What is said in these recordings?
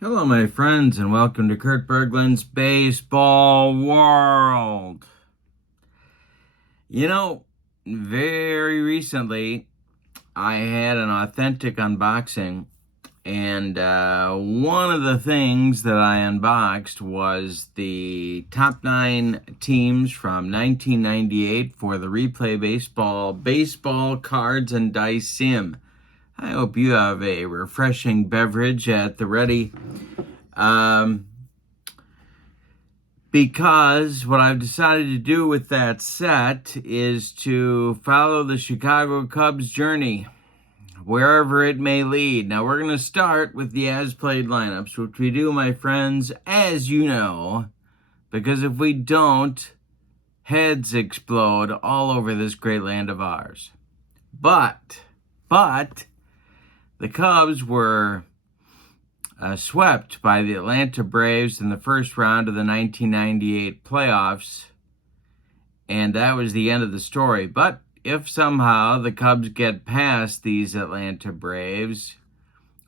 Hello, my friends, and welcome to Kurt Berglund's Baseball World. You know, very recently, I had an authentic unboxing, and one of the things that I unboxed was the top 9 teams from 1998 for the Replay Baseball Cards and Dice Sim. I hope you have a refreshing beverage at the ready. Because what I've decided to do with that set is to follow the Chicago Cubs journey, wherever it may lead. Now, we're going to start with the as-played lineups, which we do, my friends, as you know, because if we don't, heads explode all over this great land of ours. But, the Cubs were swept by the Atlanta Braves in the first round of the 1998 playoffs, and that was the end of the story. But if somehow the Cubs get past these Atlanta Braves,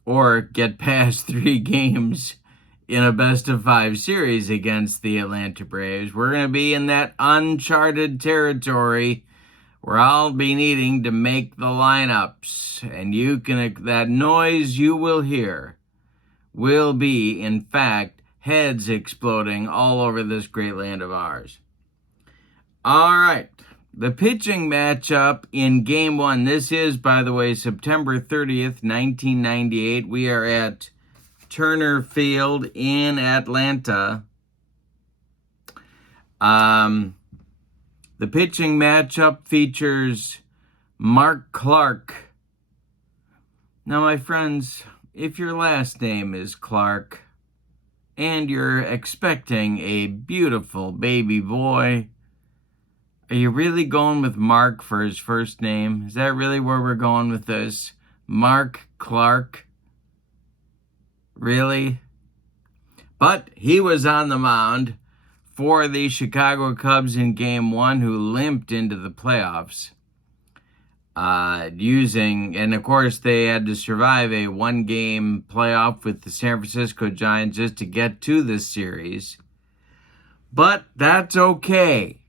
or get past 3 games in a best-of-5 series against the Atlanta Braves, we're going to be in that uncharted territory where I'll be needing to make the lineups, and that noise you will hear will be, in fact, heads exploding all over this great land of ours. All right, the pitching matchup in Game 1. This is, by the way, September 30th, 1998. We are at Turner Field in Atlanta. The pitching matchup features Mark Clark. Now, my friends, if your last name is Clark and you're expecting a beautiful baby boy, are you really going with Mark for his first name? Is that really where we're going with this? Mark Clark? Really? But he was on the mound for the Chicago Cubs in Game 1, who limped into the playoffs. And of course they had to survive a 1-game playoff with the San Francisco Giants just to get to this series. But that's okay.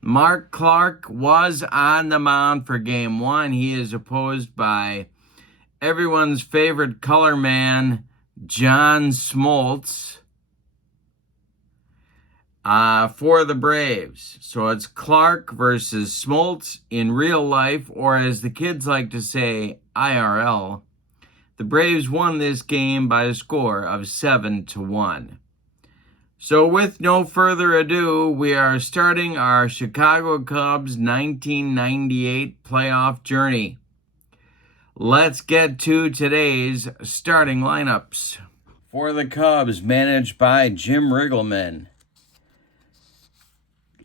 Mark Clark was on the mound for Game 1. He is opposed by everyone's favorite color man, John Smoltz, for the Braves. So it's Clark versus Smoltz in real life, or as the kids like to say, IRL. The Braves won this game by a score of 7-1. So with no further ado, we are starting our Chicago Cubs 1998 playoff journey. Let's get to today's starting lineups. For the Cubs, managed by Jim Riggleman,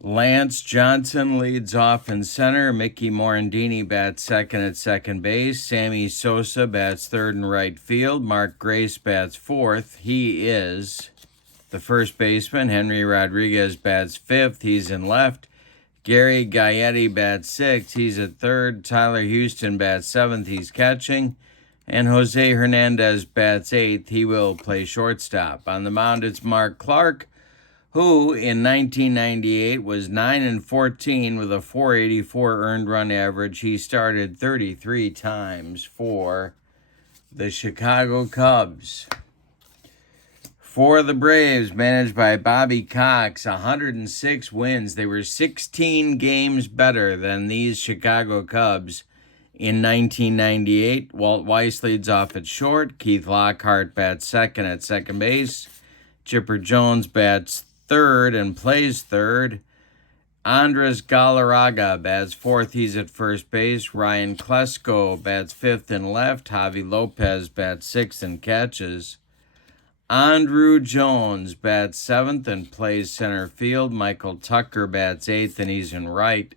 Lance Johnson leads off in center. Mickey Morandini bats second at second base. Sammy Sosa bats third and right field. Mark Grace bats fourth. He is the first baseman. Henry Rodriguez bats fifth. He's in left. Gary Gaetti bats sixth. He's at third. Tyler Houston bats seventh. He's catching. And Jose Hernandez bats eighth. He will play shortstop. On the mound, it's Mark Clark, who in 1998 was 9-14 with a .484 earned run average. He started 33 times for the Chicago Cubs. For the Braves, managed by Bobby Cox, 106 wins. They were 16 games better than these Chicago Cubs in 1998. Walt Weiss leads off at short. Keith Lockhart bats second at second base. Chipper Jones bats third and plays third. Andres Galarraga bats fourth. He's at first base. Ryan Klesko bats fifth and left. Javi Lopez bats sixth and catches. Andrew Jones bats seventh and plays center field. Michael Tucker bats eighth and he's in right.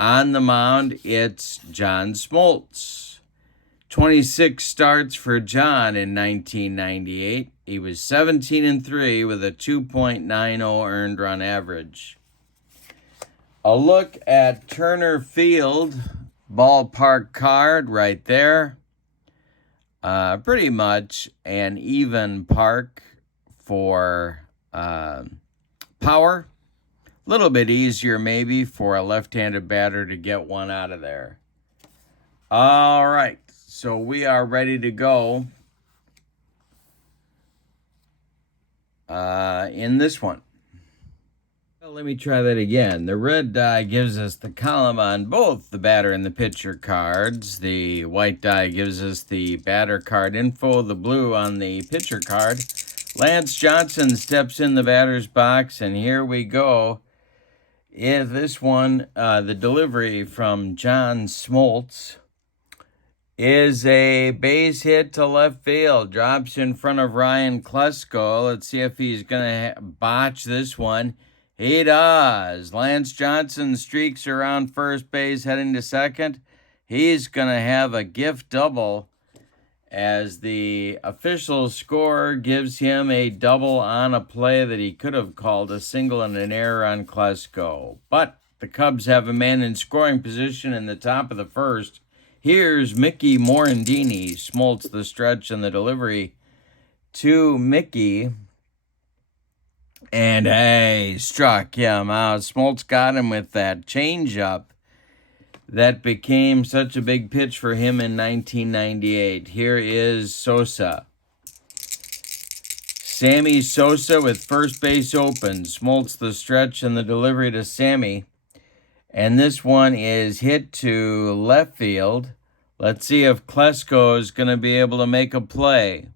On the mound, it's John Smoltz. 26 starts for John in 1998. He was 17-3 with a 2.90 earned run average. A look at Turner Field, ballpark card right there. pretty much an even park for power. A little bit easier maybe for a left-handed batter to get one out of there. All right, so we are ready to go in this one. Well, let me try that again. The red die gives us the column on both the batter and the pitcher cards. The white die gives us the batter card info, the blue on the pitcher card. Lance Johnson steps in the batter's box, and here we go. This one, the delivery from John Smoltz, is a base hit to left field. Drops in front of Ryan Klesko. Let's see if he's going to botch this one. He does. Lance Johnson streaks around first base, heading to second. He's going to have a gift double as the official score gives him a double on a play that he could have called a single and an error on Klesko. But the Cubs have a man in scoring position in the top of the first. Here's Mickey Morandini. Smoltz the stretch and the delivery to Mickey. And hey, struck him out. Smoltz got him with that changeup that became such a big pitch for him in 1998. Here is Sosa. Sammy Sosa with first base open. Smoltz the stretch and the delivery to Sammy. And this one is hit to left field. Let's see if Klesko is going to be able to make a play.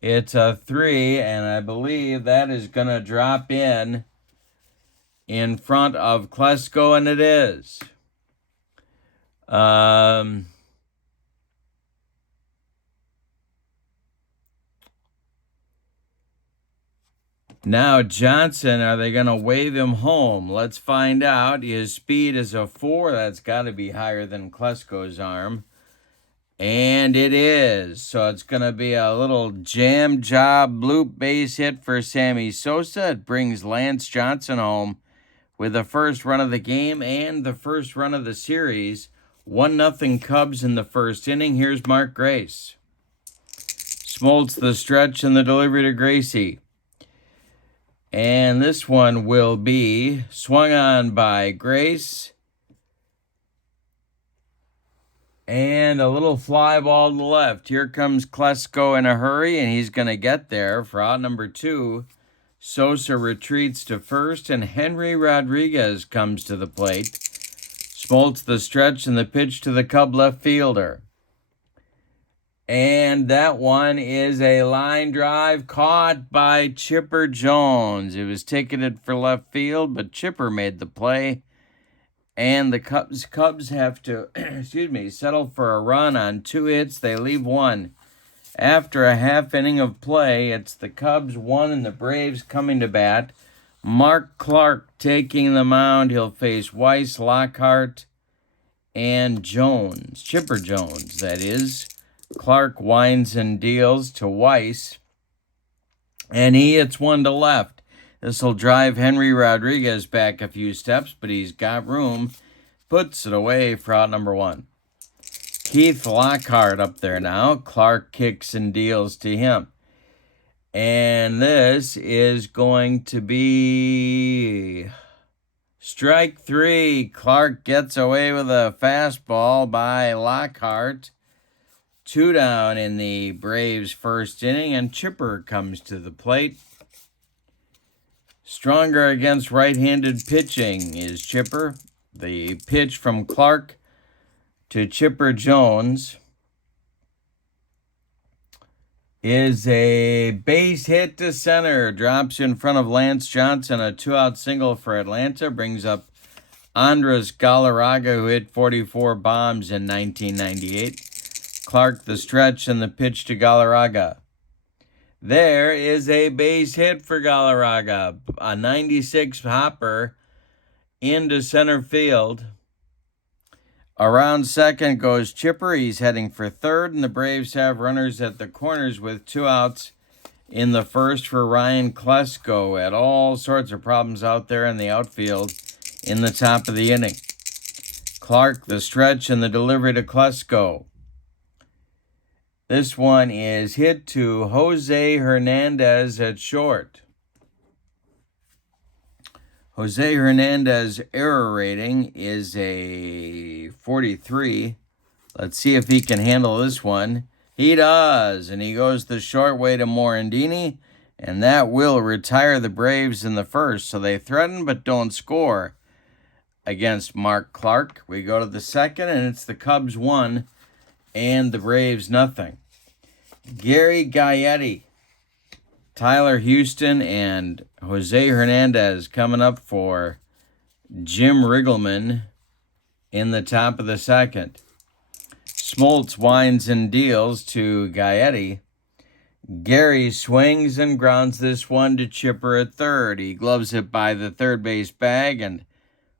It's a 3, and I believe that is going to drop in front of Klesko, and it is. Now Johnson, are they going to wave him home? Let's find out. His speed is a 4. That's got to be higher than Klesko's arm. And it is. So it's going to be a little jam job loop base hit for Sammy Sosa. It brings Lance Johnson home with the first run of the game and the first run of the series. 1-0 Cubs in the first inning. Here's Mark Grace. Smoltz the stretch and the delivery to Gracie. And this one will be swung on by Grace. And a little fly ball to the left. Here comes Klesko in a hurry, and he's going to get there for out number 2. Sosa retreats to first, and Henry Rodriguez comes to the plate. Smoltz the stretch and the pitch to the Cub left fielder. And that one is a line drive caught by Chipper Jones. It was ticketed for left field, but Chipper made the play. And the Cubs have to, settle for a run on 2 hits. They leave 1. After a half inning of play, it's the Cubs 1 and the Braves coming to bat. Mark Clark taking the mound. He'll face Weiss, Lockhart, and Jones. Chipper Jones, that is. Clark winds and deals to Weiss, and he hits one to left. This will drive Henry Rodriguez back a few steps, but he's got room. Puts it away for out number 1. Keith Lockhart up there now. Clark kicks and deals to him. And this is going to be strike 3. Clark gets away with a fastball by Lockhart. 2 down in the Braves' first inning, and Chipper comes to the plate. Stronger against right-handed pitching is Chipper. The pitch from Clark to Chipper Jones is a base hit to center. Drops in front of Lance Johnson. A 2-out single for Atlanta. Brings up Andres Galarraga, who hit 44 bombs in 1998. Clark the stretch and the pitch to Galarraga. There is a base hit for Galarraga. A 96 hopper into center field. Around second goes Chipper. He's heading for third, and the Braves have runners at the corners with 2 outs in the first for Ryan Klesko. Had all sorts of problems out there in the outfield in the top of the inning. Clark, the stretch, and the delivery to Klesko. This one is hit to Jose Hernandez at short. Jose Hernandez error rating is a 43. Let's see if he can handle this one. He does, and he goes the short way to Morandini, and that will retire the Braves in the first. So they threaten but don't score against Mark Clark. We go to the second, and it's the Cubs 1 and the Braves nothing. Gary Gaetti, Tyler Houston, and Jose Hernandez coming up for Jim Riggleman in the top of the second. Smoltz winds and deals to Gaetti. Gary swings and grounds this one to Chipper at third. He gloves it by the third base bag and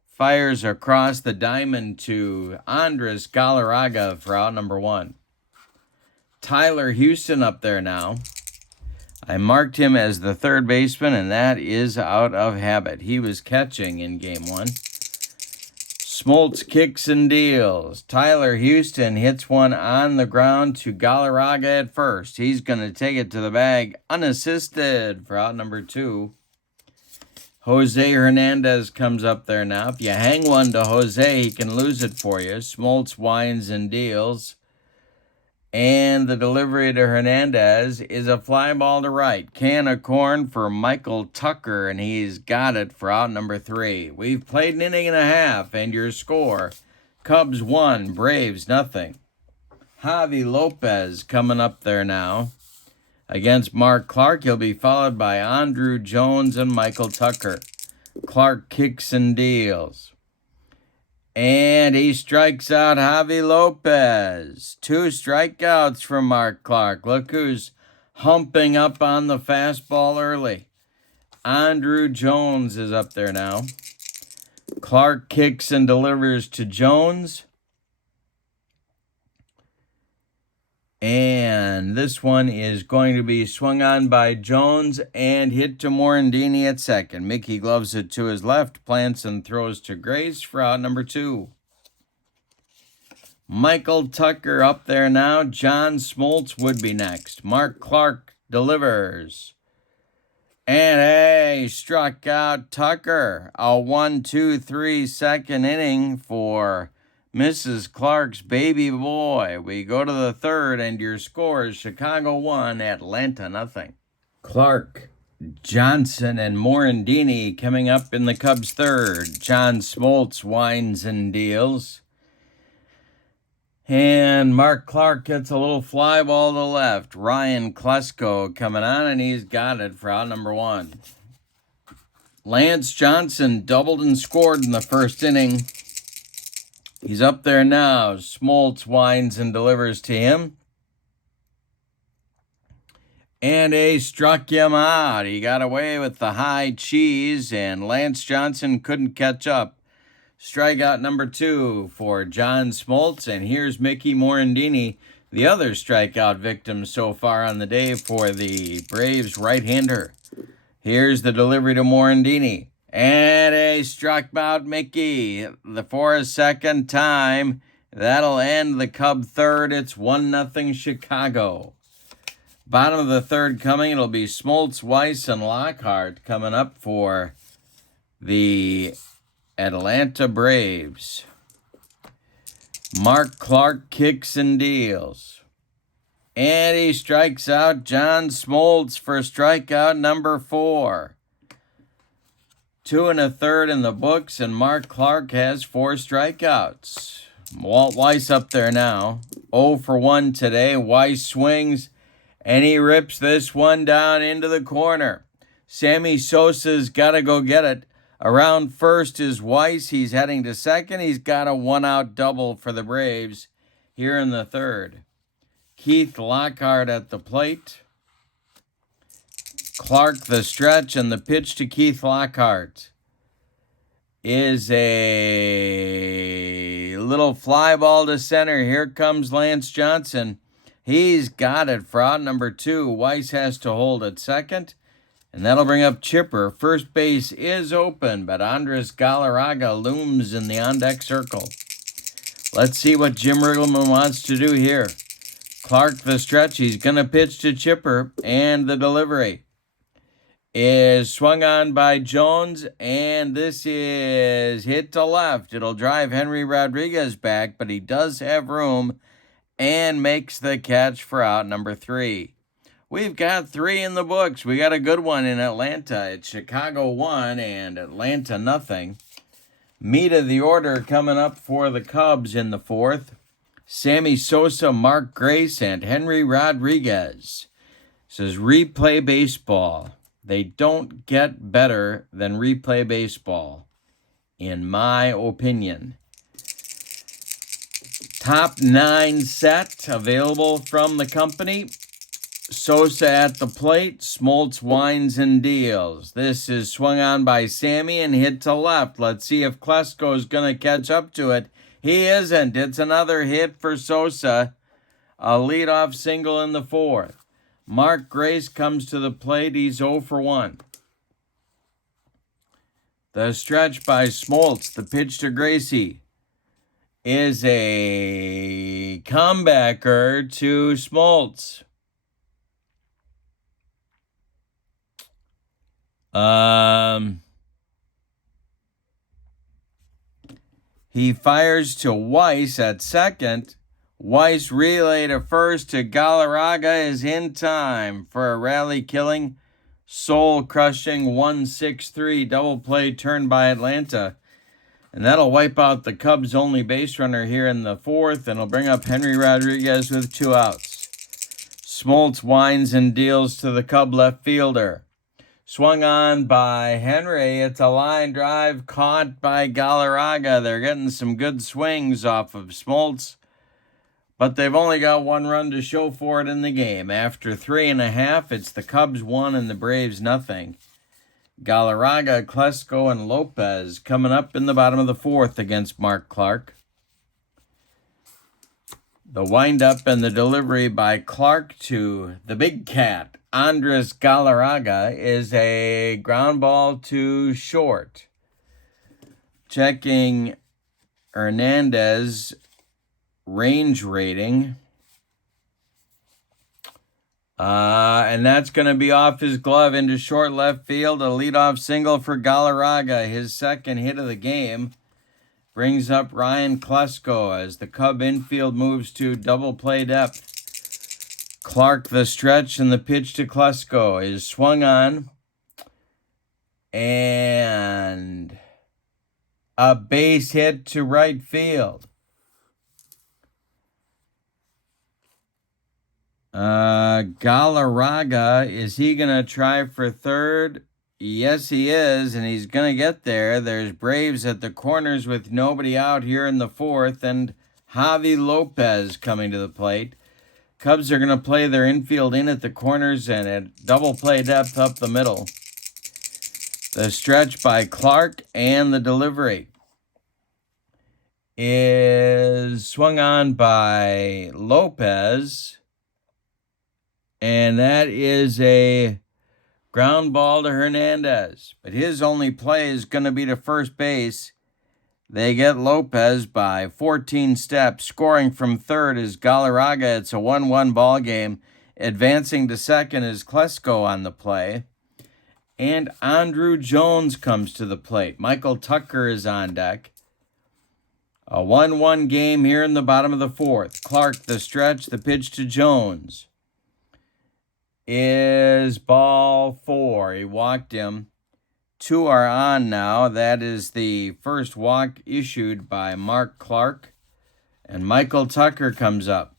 fires across the diamond to Andres Galarraga for out number 1. Tyler Houston up there now. I marked him as the third baseman, and that is out of habit. He was catching in game 1. Smoltz kicks and deals. Tyler Houston hits one on the ground to Galarraga at first. He's going to take it to the bag unassisted for out number 2. Jose Hernandez comes up there now. If you hang one to Jose, he can lose it for you. Smoltz winds and deals. And the delivery to Hernandez is a fly ball to right. Can of corn for Michael Tucker, and he's got it for out number 3. We've played an inning and a half, and your score, Cubs 1, Braves nothing. Javi Lopez coming up there now. Against Mark Clark, he'll be followed by Andrew Jones and Michael Tucker. Clark kicks and deals. And he strikes out Javi Lopez. 2 strikeouts from Mark Clark. Look who's humping up on the fastball early. Andrew Jones is up there now. Clark kicks and delivers to Jones. And this one is going to be swung on by Jones and hit to Morandini at second. Mickey gloves it to his left, plants and throws to Grace for out number 2. Michael Tucker up there now. John Smoltz would be next. Mark Clark delivers. And hey, struck out Tucker. A 1-2-3 second inning for Mrs. Clark's baby boy. We go to the third, and your score is Chicago 1, Atlanta nothing. Clark, Johnson, and Morandini coming up in the Cubs' third. John Smoltz winds and deals. And Mark Clark gets a little fly ball to left. Ryan Klesko coming on, and he's got it for out number 1. Lance Johnson doubled and scored in the first inning. He's up there now. Smoltz winds and delivers to him. And he struck him out. He got away with the high cheese, and Lance Johnson couldn't catch up. Strikeout number 2 for John Smoltz. And here's Mickey Morandini, the other strikeout victim so far on the day for the Braves right-hander. Here's the delivery to Morandini. And he struck out Mickey for a second time. That'll end the Cub third. It's 1-0 Chicago. Bottom of the third coming. It'll be Smoltz, Weiss, and Lockhart coming up for the Atlanta Braves. Mark Clark kicks and deals. And he strikes out John Smoltz for strikeout number 4. 2 1/3 in the books, and Mark Clark has 4 strikeouts. Walt Weiss up there now. 0 for 1 today. Weiss swings, and he rips this one down into the corner. Sammy Sosa's got to go get it. Around first is Weiss. He's heading to second. He's got a 1-out double for the Braves here in the third. Keith Lockhart at the plate. Clark the stretch, and the pitch to Keith Lockhart is a little fly ball to center. Here comes Lance Johnson. He's got it for out number 2. Weiss has to hold at second, And that'll bring up Chipper. First base is open, but Andres Galarraga looms in the on-deck circle. Let's see what Jim Riggleman wants to do here. Clark the stretch. He's going to pitch to Chipper, and the delivery is swung on by Jones, and this is hit to left. It'll drive Henry Rodriguez back, but he does have room and makes the catch for out number 3. We've got 3 in the books. We got a good one in Atlanta. It's Chicago 1 and Atlanta nothing. Meat of the order coming up for the Cubs in the 4th. Sammy Sosa, Mark Grace, and Henry Rodriguez. This is replay baseball. They don't get better than replay baseball, in my opinion. Top 9 set available from the company. Sosa at the plate. Smoltz winds and deals. This is swung on by Sammy and hit to left. Let's see if Klesko is going to catch up to it. He isn't. It's another hit for Sosa. A leadoff single in the 4th. Mark Grace comes to the plate. He's 0 for 1. The stretch by Smoltz. The pitch to Gracie is a comebacker to Smoltz. He fires to Weiss at second. Weiss relay to first to Galarraga is in time for a rally-killing, soul-crushing 1-6-3 double play turn by Atlanta. And that'll wipe out the Cubs' only base runner here in the 4th, and it'll bring up Henry Rodriguez with 2 outs. Smoltz winds and deals to the Cub left fielder. Swung on by Henry. It's a line drive caught by Galarraga. They're getting some good swings off of Smoltz, but they've only got 1 run to show for it in the game. After 3.5, it's the Cubs 1 and the Braves nothing. Galarraga, Klesko, and Lopez coming up in the bottom of the 4th against Mark Clark. The windup and the delivery by Clark to the big cat, Andres Galarraga, is a ground ball to short. Checking Hernandez range rating. And that's going to be off his glove into short left field. A leadoff single for Galarraga, his second hit of the game. Brings up Ryan Klesko as the Cub infield moves to double play depth. Clark the stretch, and the pitch to Klesko is swung on. And a base hit to right field. Galarraga, is he going to try for third? Yes, he is, and he's going to get there. There's Braves at the corners with nobody out here in the 4th, and Javi Lopez coming to the plate. Cubs are going to play their infield in at the corners and at double play depth up the middle. The stretch by Clark and the delivery is swung on by Lopez, and that is a ground ball to Hernandez. But his only play is going to be to first base. They get Lopez by 14 steps. Scoring from third is Galarraga. It's a 1-1 ball game. Advancing to second is Klesko on the play. And Andrew Jones comes to the plate. Michael Tucker is on deck. A 1-1 game here in the bottom of the 4th. Clark the stretch. The pitch to Jones is ball 4. He walked him. 2 are on now. That is the first walk issued by Mark Clark. And Michael Tucker comes up.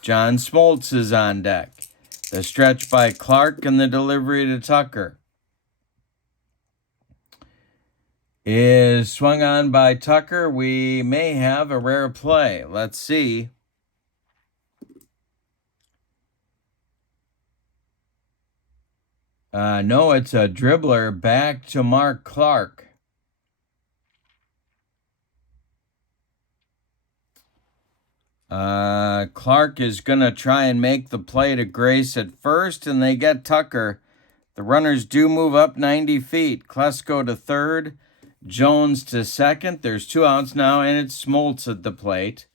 John Smoltz is on deck. The stretch by Clark and the delivery to Tucker is swung on by Tucker. We may have a rare play. Let's see. No, it's a dribbler back to Mark Clark. Clark is going to try and make the play to Grace at first, and they get Tucker The runners do move up 90 feet. Klesko to third, Jones to second. There's 2 outs now, and it's Smoltz at the plate.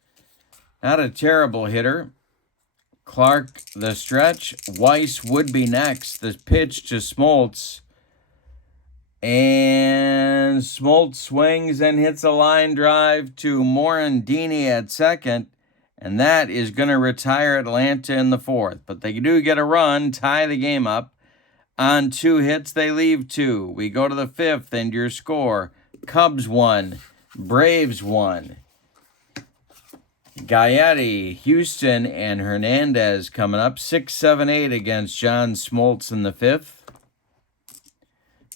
Not a terrible hitter. Clark the stretch. Weiss would be next. The pitch to Smoltz. And Smoltz swings and hits a line drive to Morandini at second. And that is going to retire Atlanta in the 4th. But they do get a run, tie the game up. On 2 hits, they leave 2. We go to the 5th, and your score: Cubs 1, Braves 1. Gaetti, Houston, and Hernandez coming up. 6, 7, 8 against John Smoltz in the 5th.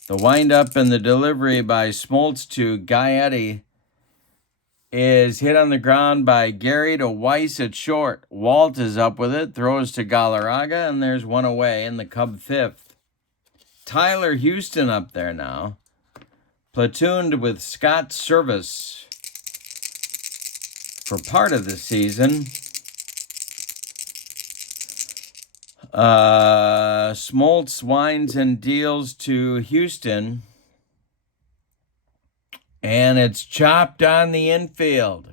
The windup and the delivery by Smoltz to Gaetti is hit on the ground by Gary to Weiss at short. Walt is up with it, throws to Galarraga, and there's 1 away in the Cub 5th. Tyler Houston up there now, platooned with Scott Service for part of the season. Smoltz winds and deals to Houston, and it's chopped on the infield.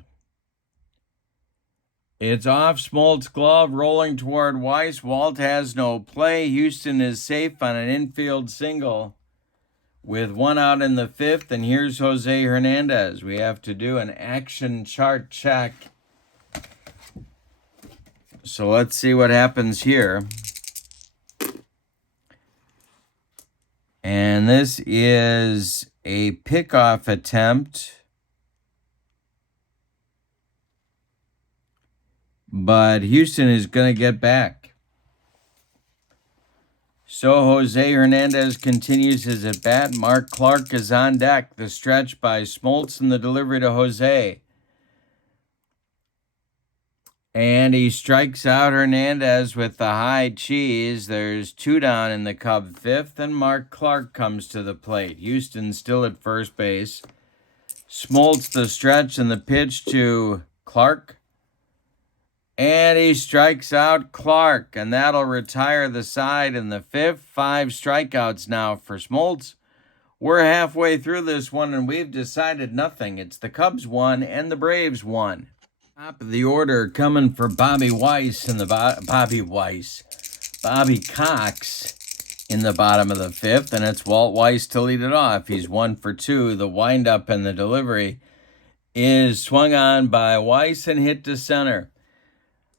It's off Smoltz's glove, rolling toward Weiss. Walt has no play. Houston is safe on an infield single with 1 out in the 5th, and here's Jose Hernandez. We have to do an action chart check. So let's see what happens here. And this is a pickoff attempt, but Houston is going to get back. So Jose Hernandez continues his at-bat. Mark Clark is on deck. The stretch by Smoltz and the delivery to Jose. And he strikes out Hernandez with the high cheese. There's 2 down in the Cub 5th, and Mark Clark comes to the plate. Houston still at first base. Smoltz the stretch and the pitch to Clark. And he strikes out Clark, and that'll retire the side in the 5th. 5 strikeouts now for Smoltz. We're halfway through this one, and we've decided nothing. It's the Cubs 1 and the Braves 1. Top of the order coming for Bobby Weiss in the Bobby Cox in the bottom of the 5th, and it's Walt Weiss to lead it off. He's 1 for 2. The windup and the delivery is swung on by Weiss and hit to center.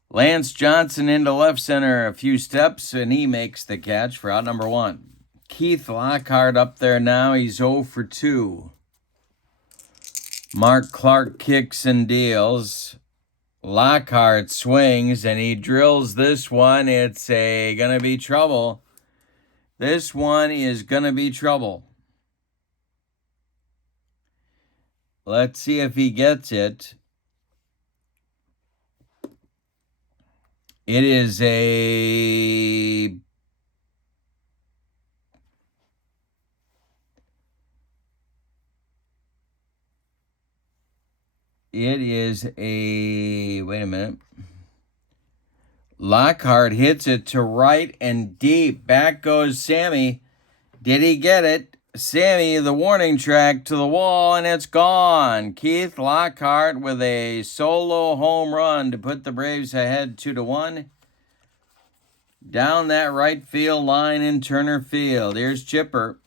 Lance Johnson into left center a few steps, and he makes the catch for out number 1. Keith Lockhart up there now. He's 0 for 2. Mark Clark kicks and deals. Lockhart swings, and he drills this one. It's going to be trouble. This one is going to be trouble. Let's see if he gets it. It is a wait a minute. Lockhart hits it to right and deep. Back goes Sammy. Did he get it? Sammy, the warning track to the wall, and it's gone. Keith Lockhart with a solo home run to put the Braves ahead 2-1. Down that right field line in Turner Field. Here's Chipper.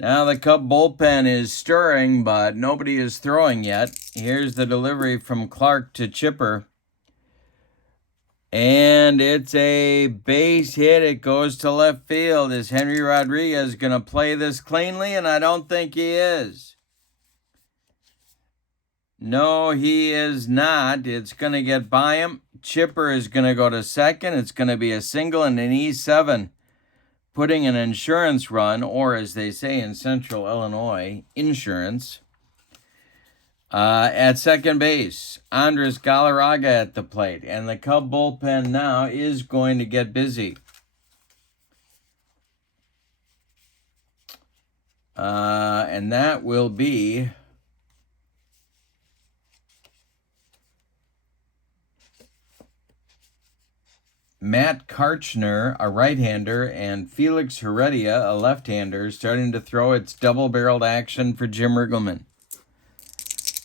Now the Cub bullpen is stirring, but nobody is throwing yet. Here's the delivery from Clark to Chipper. And it's a base hit. It goes to left field. Is Henry Rodriguez going to play this cleanly? And I don't think he is. No, he is not. It's going to get by him. Chipper is going to go to second. It's going to be a single and an E7. Putting an insurance run, or as they say in Central Illinois, insurance, at second base. Andres Galarraga at the plate. And the Cub bullpen now is going to get busy. And that will be Matt Karchner, a right-hander, and Felix Heredia, a left-hander, starting to throw its double-barreled action for Jim Riggleman.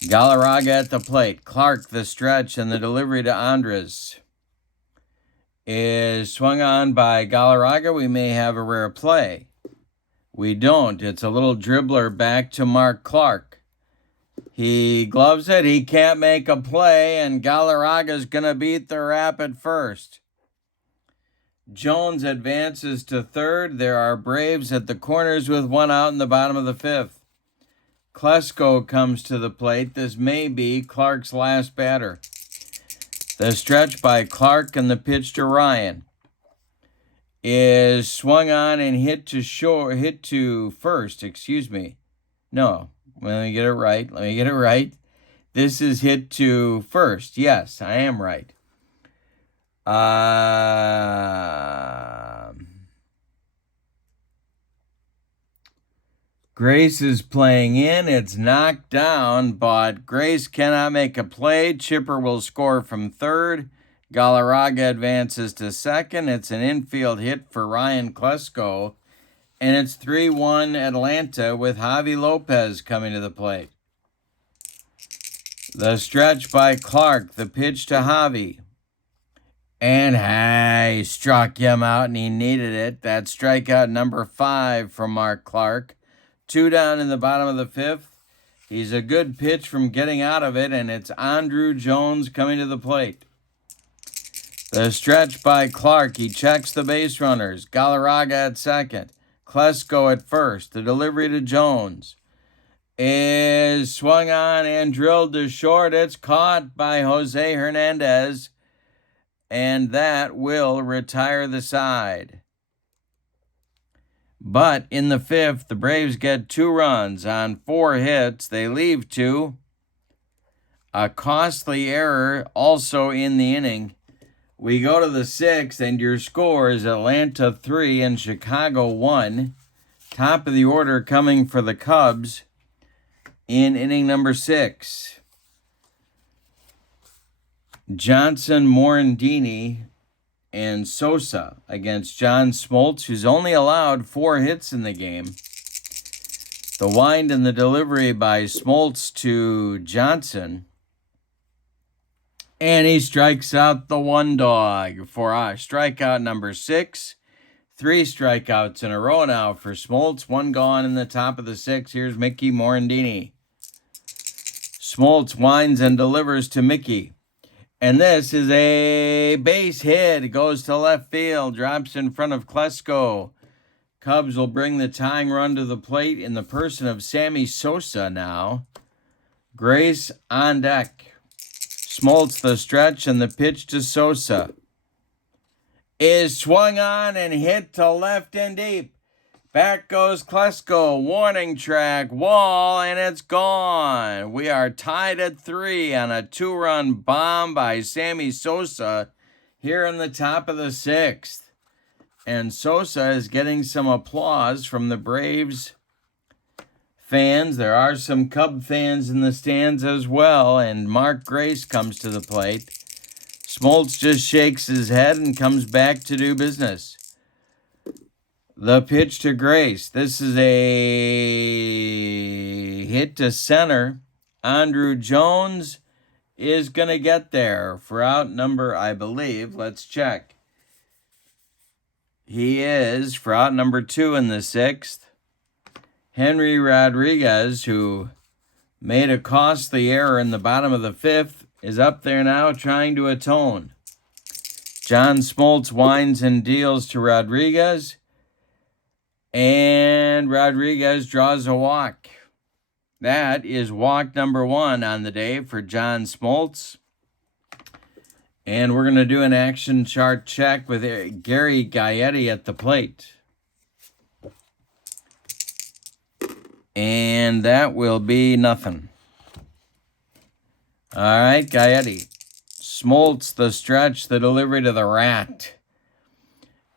Galarraga at the plate. Clark, the stretch, and the delivery to Andres is swung on by Galarraga. We may have a rare play. We don't. It's a little dribbler back to Mark Clark. He gloves it. He can't make a play, and Galarraga's going to beat the rap at first. Jones advances to third. There are Braves at the corners with one out in the bottom of the fifth. Klesko comes to the plate. This may be Clark's last batter. The stretch by Clark and the pitch to Ryan is swung on and hit to first. No, let me get it right. This is hit to first. Yes, I am right. Grace is playing in. It's knocked down, but Grace cannot make a play. Chipper will score from third. Galarraga advances to second. It's an infield hit for Ryan Klesko, and it's 3-1 Atlanta with Javi Lopez coming to the plate. The stretch by Clark, the pitch to Javi. And he struck him out, and he needed it. That's strikeout number 5 from Mark Clark. 2 down in the bottom of the fifth. He's a good pitch from getting out of it, and it's Andrew Jones coming to the plate. The stretch by Clark. He checks the base runners. Galarraga at second. Klesko at first. The delivery to Jones is swung on and drilled to short. It's caught by Jose Hernandez, and that will retire the side. But in the fifth, the Braves get 2 runs on 4 hits. They leave 2. A costly error also in the inning. We go to the 6th, and your score is Atlanta 3 and Chicago 1. Top of the order coming for the Cubs in inning number 6. Johnson, Morandini, and Sosa against John Smoltz, who's only allowed 4 hits in the game. The wind and the delivery by Smoltz to Johnson. And he strikes out the one dog for strikeout number 6. 3 strikeouts in a row now for Smoltz. 1 gone in the top of the 6th. Here's Mickey Morandini. Smoltz winds and delivers to Mickey. And this is a base hit. It goes to left field. Drops in front of Klesko. Cubs will bring the tying run to the plate in the person of Sammy Sosa now. Grace on deck. Smoltz the stretch, and the pitch to Sosa is swung on and hit to left and deep. Back goes Klesko, warning track, wall, and it's gone. We are tied at 3 on a 2-run bomb by Sammy Sosa here in the top of the 6th. And Sosa is getting some applause from the Braves fans. There are some Cub fans in the stands as well, and Mark Grace comes to the plate. Smoltz just shakes his head and comes back to do business. The pitch to Grace. This is a hit to center. Andrew Jones is going to get there for out number, I believe. Let's check. He is for out number 2 in the 6th. Henry Rodriguez, who made a costly error in the bottom of the 5th, is up there now trying to atone. John Smoltz winds and deals to Rodriguez. And Rodriguez draws a walk. That is walk number 1 on the day for John Smoltz. And we're going to do an action chart check with Gary Gaetti at the plate. And that will be nothing. All right, Gaetti. Smoltz, the stretch, the delivery to the rat,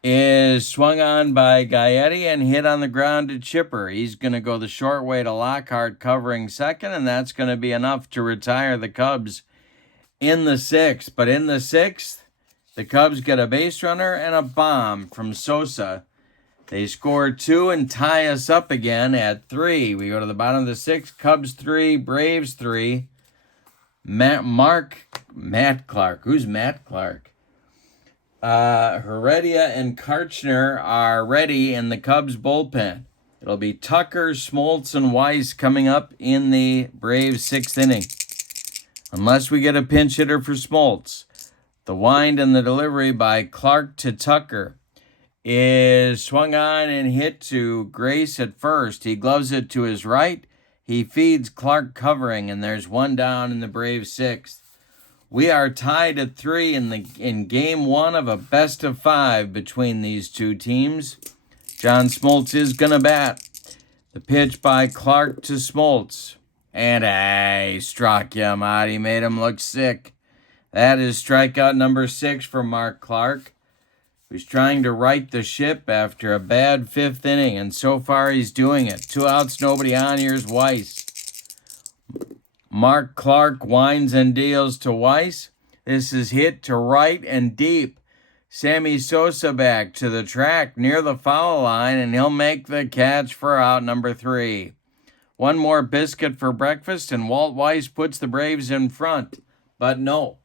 is swung on by Gaetti and hit on the ground to Chipper. He's going to go the short way to Lockhart covering second, and that's going to be enough to retire the Cubs in the 6th. But in the 6th, The Cubs get a base runner and a bomb from Sosa. They score 2 and tie us up again at 3. We go to the bottom of the 6th. Cubs 3, Braves 3. Matt Clark. Who's Matt Clark? Heredia and Karchner are ready in the Cubs bullpen. It'll be Tucker, Smoltz, and Weiss coming up in the Braves 6th inning. Unless we get a pinch hitter for Smoltz. The wind and the delivery by Clark to Tucker is swung on and hit to Grace at first. He gloves it to his right. He feeds Clark covering, and there's one down in the Braves 6th. We are tied at 3 in game 1 of a best-of-5 between these two teams. John Smoltz is going to bat. The pitch by Clark to Smoltz. And he struck him out. He made him look sick. That is strikeout number 6 for Mark Clark, who's trying to right the ship after a bad 5th inning, and so far he's doing it. 2 outs, nobody on. Here's Weiss. Mark Clark winds and deals to Weiss. This is hit to right and deep. Sammy Sosa back to the track near the foul line, and he'll make the catch for out number 3. One more biscuit for breakfast, and Walt Weiss puts the Braves in front. But no.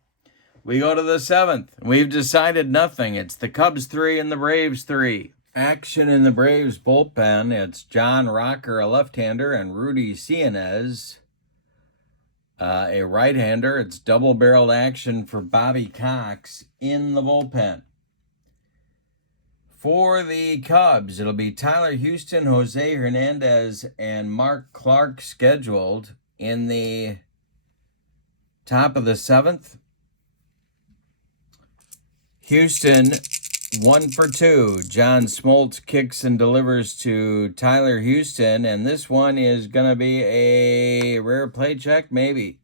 We go to the 7th. We've decided nothing. It's the Cubs 3 and the Braves 3. Action in the Braves bullpen. It's John Rocker, a left-hander, and Rudy Cianez, a right-hander. It's double-barreled action for Bobby Cox in the bullpen. For the Cubs, it'll be Tyler Houston, Jose Hernandez, and Mark Clark scheduled in the top of the 7th. Houston, 1 for 2. John Smoltz kicks and delivers to Tyler Houston, and this one is going to be a rare play check, maybe.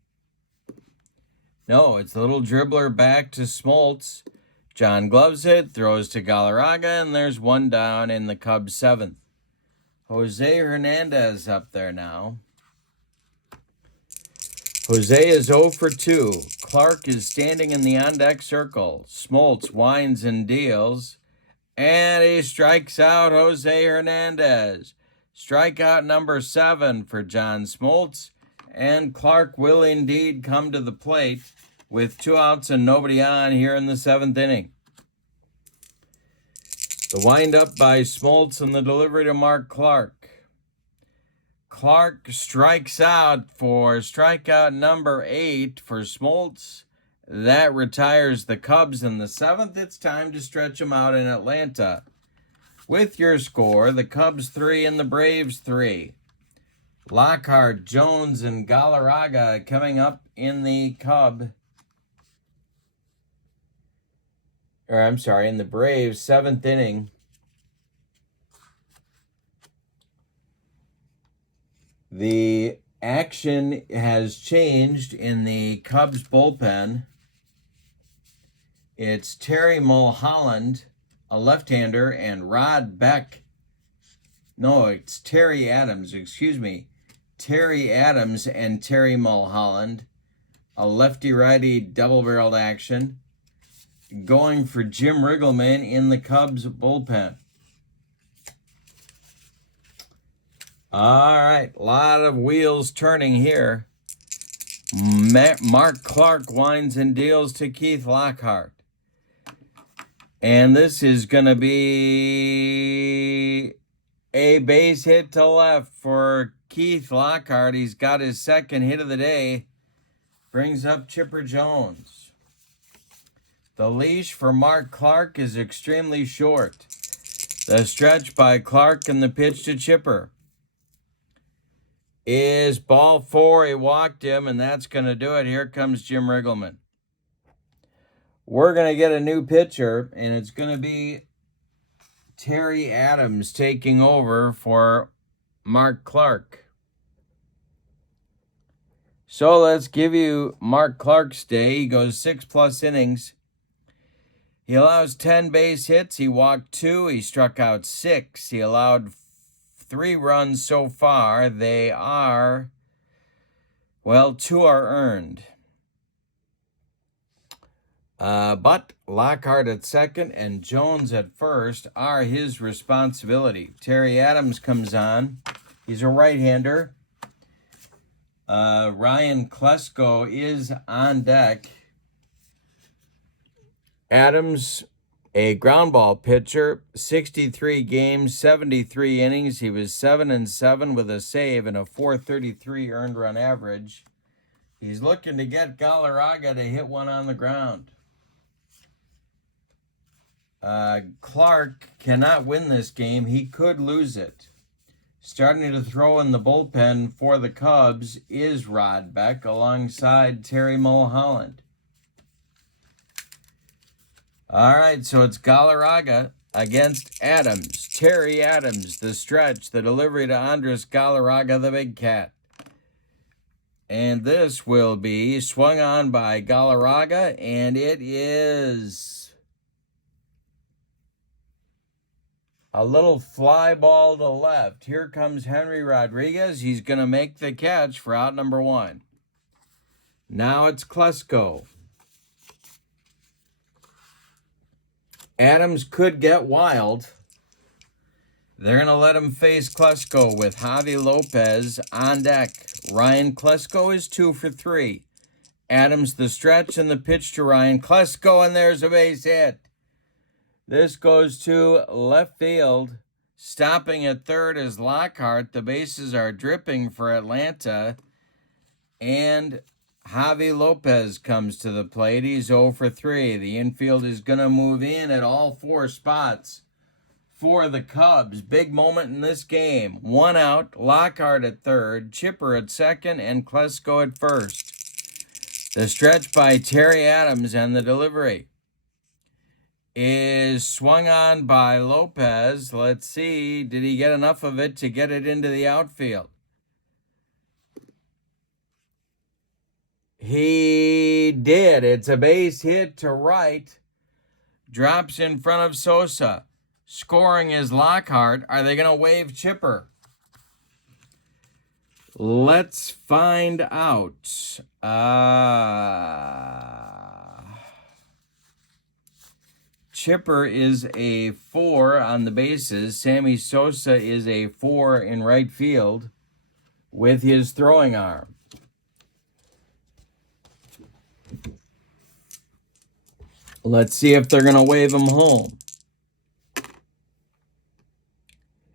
No, it's the little dribbler back to Smoltz. John gloves it, throws to Galarraga, and there's one down in the Cubs 7th. Jose Hernandez up there now. Jose is 0 for 2. Clark is standing in the on-deck circle. Smoltz winds and deals, and he strikes out Jose Hernandez. Strikeout number 7 for John Smoltz, and Clark will indeed come to the plate with 2 outs and nobody on here in the 7th inning. The windup by Smoltz and the delivery to Mark Clark. Clark strikes out for strikeout number 8 for Smoltz. That retires the Cubs in the 7th. It's time to stretch them out in Atlanta. With your score, the Cubs 3 and the Braves 3. Lockhart, Jones, and Galarraga coming up in the in the Braves 7th inning. The action has changed in the Cubs bullpen. It's Terry Mulholland, a left-hander, and Rod Beck. No, it's Terry Adams, Terry Adams and Terry Mulholland, a lefty-righty double-barreled action, going for Jim Riggleman in the Cubs bullpen. All right, a lot of wheels turning here. Mark Clark winds and deals to Keith Lockhart. And this is going to be a base hit to left for Keith Lockhart. He's got his 2nd hit of the day. Brings up Chipper Jones. The leash for Mark Clark is extremely short. The stretch by Clark and the pitch to Chipper is ball 4. He walked him, and that's going to do it. Here comes Jim Riggleman. We're going to get a new pitcher, and it's going to be Terry Adams taking over for Mark Clark. So let's give you Mark Clark's day. He goes 6+ innings. He allows 10 base hits. He walked 2. He struck out 6. He allowed 3 runs so far. They are, 2 are earned. But Lockhart at second and Jones at first are his responsibility. Terry Adams comes on. He's a right-hander. Ryan Klesko is on deck. Adams, a ground ball pitcher, 63 games, 73 innings. He was 7-7 with a save and a .433 earned run average. He's looking to get Galarraga to hit one on the ground. Clark cannot win this game. He could lose it. Starting to throw in the bullpen for the Cubs is Rod Beck alongside Terry Mulholland. All right, so it's Galarraga against Adams. Terry Adams, the stretch, the delivery to Andres Galarraga, the big cat. And this will be swung on by Galarraga, and it is a little fly ball to left. Here comes Henry Rodriguez. He's going to make the catch for out number one. Now it's Klesko. Adams could get wild. They're going to let him face Klesko with Javi Lopez on deck. Ryan Klesko is 2 for 3. Adams the stretch and the pitch to Ryan Klesko, and there's a base hit. This goes to left field. Stopping at third is Lockhart. The bases are dripping for Atlanta. And Javi Lopez comes to the plate. He's 0 for 3. The infield is going to move in at all 4 spots for the Cubs. Big moment in this game. 1 out, Lockhart at third, Chipper at second, and Klesko at first. The stretch by Terry Adams and the delivery is swung on by Lopez. Let's see, did he get enough of it to get it into the outfield? He did. It's a base hit to right. Drops in front of Sosa. Scoring is Lockhart. Are they going to wave Chipper? Let's find out. Chipper is a 4 on the bases. Sammy Sosa is a 4 in right field with his throwing arm. Let's see if they're going to wave him home.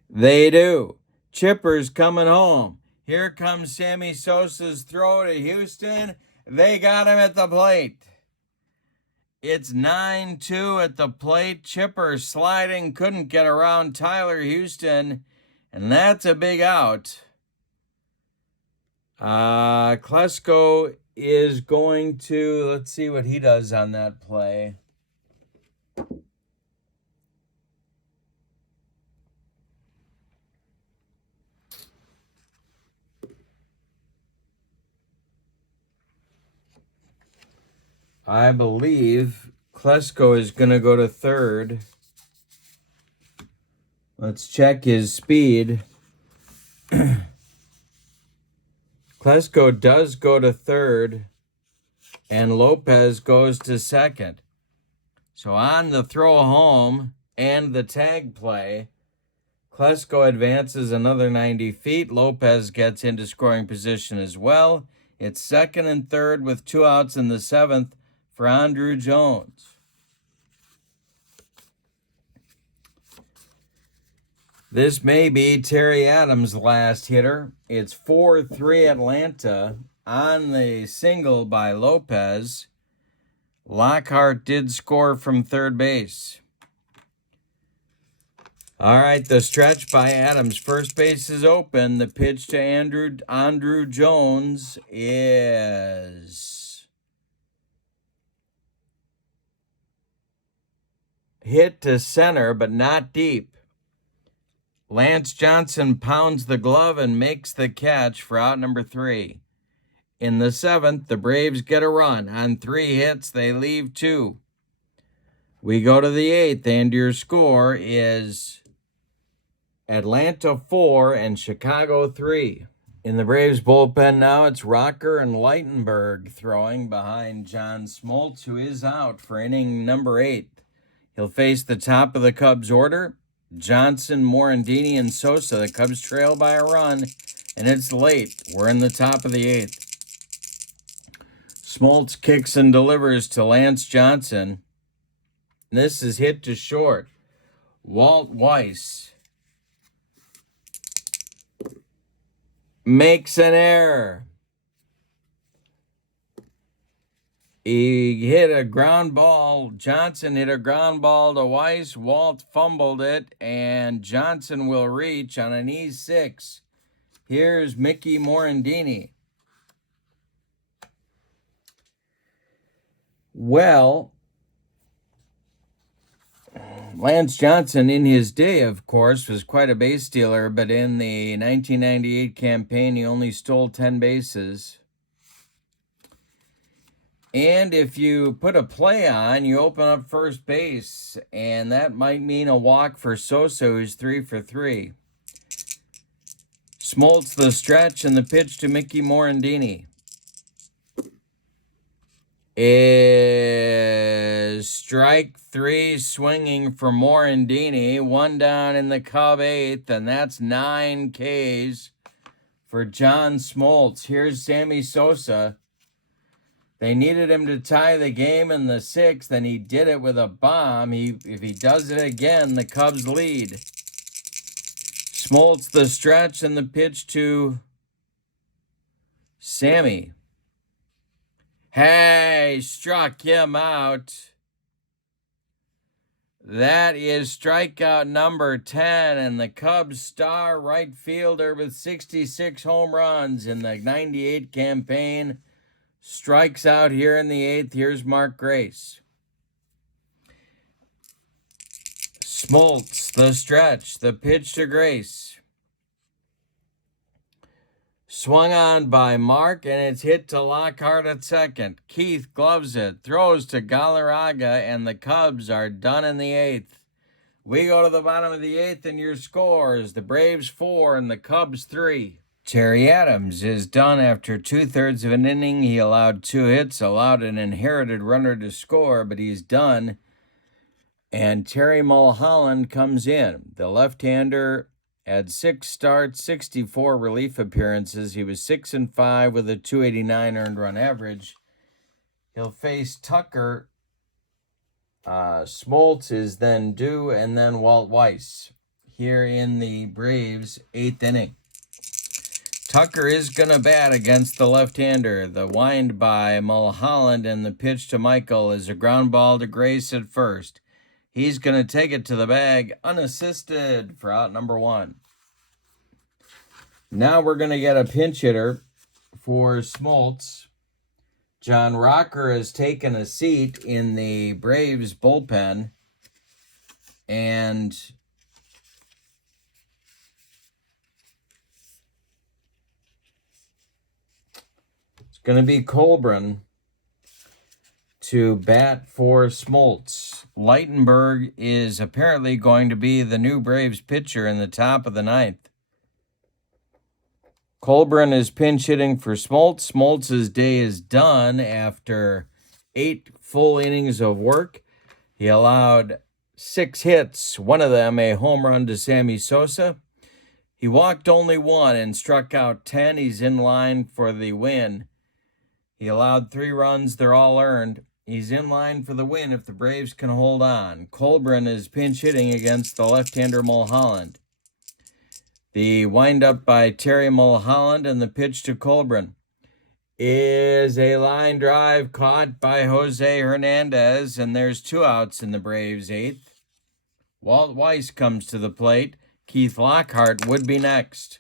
They do. Chipper's coming home. Here comes Sammy Sosa's throw to Houston. They got him at the plate. It's 9-2 at the plate. Chipper sliding, couldn't get around Tyler Houston, and that's a big out. Klesko is going to, let's see what he does on that play. I believe Klesko is going to go to third. Let's check his speed. Klesko does go to third, and Lopez goes to second. So on the throw home and the tag play, Klesko advances another 90 feet. Lopez gets into scoring position as well. It's second and third with 2 outs in the 7th for Andrew Jones. This may be Terry Adams' last hitter. It's 4-3 Atlanta on the single by Lopez. Lockhart did score from third base. All right, the stretch by Adams. First base is open. The pitch to Andrew Jones is hit to center, but not deep. Lance Johnson pounds the glove and makes the catch for out number 3. In the 7th, the Braves get a run. On 3 hits, they leave 2. We go to the 8th, and your score is Atlanta 4 and Chicago 3. In the Braves bullpen now, it's Rocker and Leitenberg throwing behind John Smoltz, who is out for inning number 8. He'll face the top of the Cubs order, Johnson, Morandini, and Sosa. The Cubs trail by a run, and it's late. We're in the top of the 8th. Smoltz kicks and delivers to Lance Johnson. This is hit to short. Walt Weiss makes an error. He hit a ground ball. Johnson hit a ground ball to Weiss. Walt fumbled it, and Johnson will reach on an E6. Here's Mickey Morandini. Well, Lance Johnson, in his day, of course, was quite a base stealer, but in the 1998 campaign, he only stole 10 bases. And if you put a play on, you open up first base, and that might mean a walk for Sosa, who's 3 for 3. Smoltz the stretch, and the pitch to Mickey Morandini is strike 3, swinging for Morandini. 1 down in the Cub 8th, and that's 9 Ks for John Smoltz. Here's Sammy Sosa. They needed him to tie the game in the 6th, and he did it with a bomb. If he does it again, the Cubs lead. Smoltz the stretch, and the pitch to Sammy. Hey, struck him out. That is strikeout number 10, and the Cubs star right fielder with 66 home runs in the 98 campaign strikes out here in the 8th. Here's Mark Grace. Smoltz, the stretch, the pitch to Grace. Swung on by Mark, and it's hit to Lockhart at second. Keith gloves it, throws to Galarraga, and the Cubs are done in the 8th. We go to the bottom of the 8th, and your scores: the Braves 4 and the Cubs 3. Terry Adams is done after 2/3 of an inning. He allowed 2 hits, allowed an inherited runner to score, but he's done. And Terry Mulholland comes in. The left-hander had 6 starts, 64 relief appearances. He was 6-5 with a 289 earned run average. He'll face Tucker. Smoltz is then due, and then Walt Weiss here in the Braves' 8th inning. Tucker is going to bat against the left-hander. The wind by Mulholland, and the pitch to Michael is a ground ball to Grace at first. He's going to take it to the bag unassisted for out number 1. Now we're going to get a pinch hitter for Smoltz. John Rocker has taken a seat in the Braves bullpen, and it's going to be Colburn to bat for Smoltz. Leitenberg is apparently going to be the new Braves pitcher in the top of the 9th. Colburn is pinch hitting for Smoltz. Smoltz's day is done after 8 full innings of work. He allowed 6 hits, one of them a home run to Sammy Sosa. He walked only 1 and struck out 10. He's in line for the win. He allowed 3 runs. They're all earned. He's in line for the win if the Braves can hold on. Colburn is pinch hitting against the left-hander Mulholland. The windup by Terry Mulholland, and the pitch to Colburn is a line drive caught by Jose Hernandez, and there's 2 outs in the Braves' 8th. Walt Weiss comes to the plate. Keith Lockhart would be next.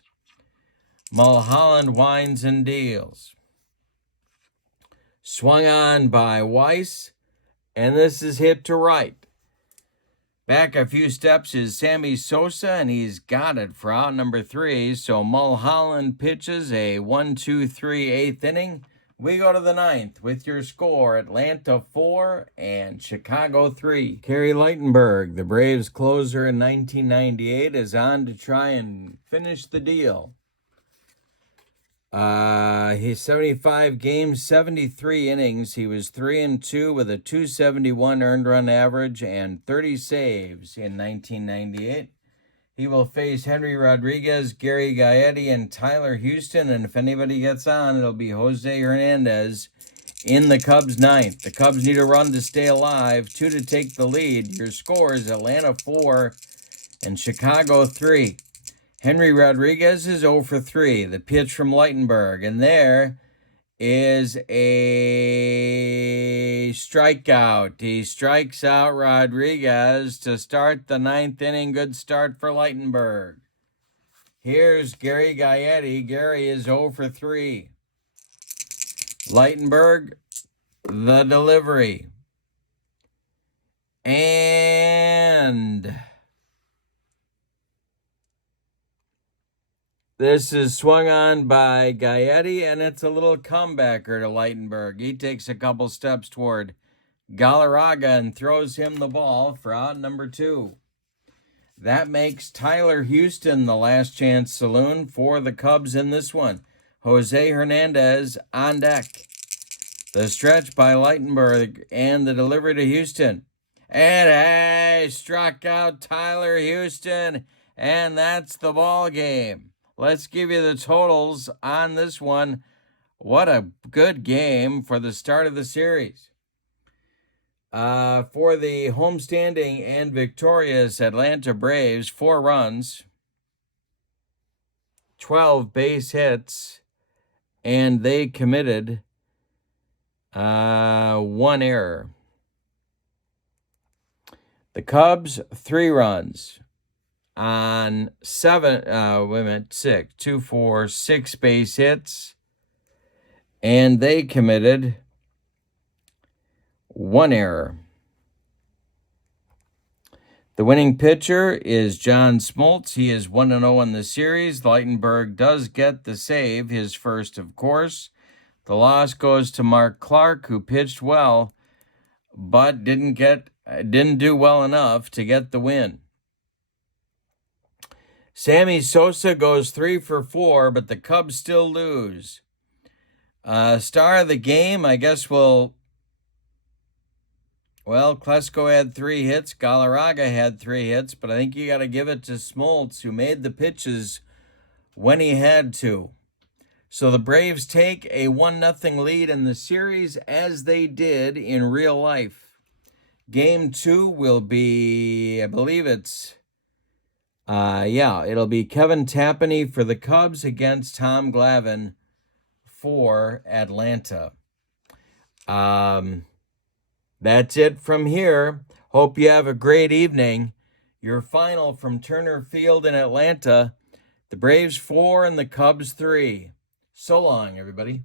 Mulholland winds and deals. Swung on by Weiss, and this is hit to right. Back a few steps is Sammy Sosa, and he's got it for out number 3. So Mulholland pitches a 1-2-3 8th inning. We go to the 9th with your score: Atlanta 4 and Chicago 3. Kerry Leitenberg, the Braves closer in 1998, is on to try and finish the deal. He's 75 games, 73 innings. He was 3-2 with a 271 earned run average and 30 saves in 1998. He will face Henry Rodriguez, Gary Gaetti, and Tyler Houston. And if anybody gets on, it'll be Jose Hernandez in the Cubs' ninth. The Cubs need a run to stay alive, 2 to take the lead. Your scores: Atlanta 4 and Chicago 3. Henry Rodriguez is 0 for 3. The pitch from Lightenberg. And there is a strikeout. He strikes out Rodriguez to start the ninth inning. Good start for Lightenberg. Here's Gary Gaetti. Gary is 0 for 3. Lightenberg, the delivery. And this is swung on by Gaetti, and it's a little comebacker to Lightenberg. He takes a couple steps toward Galarraga and throws him the ball for out number 2. That makes Tyler Houston the last chance saloon for the Cubs in this one. Jose Hernandez on deck. The stretch by Lightenberg and the delivery to Houston. And hey, struck out Tyler Houston, and that's the ball game. Let's give you the totals on this one. What a good game for the start of the series. For the homestanding and victorious Atlanta Braves, 4 runs, 12 base hits, and they committed 1 error. The Cubs, 3 runs on 6 base hits, and they committed 1 error. The winning pitcher is John Smoltz. He is 1-0 in the series. Lightenberg does get the save, his first, of course. The loss goes to Mark Clark, who pitched well, but didn't do well enough to get the win. Sammy Sosa goes 3 for 4, but the Cubs still lose. Star of the game, I guess Klesko had 3 hits. Galarraga had 3 hits, but I think you got to give it to Smoltz, who made the pitches when he had to. So the Braves take a 1-0 lead in the series, as they did in real life. Game 2 will be, I believe it'll be Kevin Tapani for the Cubs against Tom Glavine for Atlanta. That's it from here. Hope you have a great evening. Your final from Turner Field in Atlanta: the Braves 4 and the Cubs 3. So long, everybody.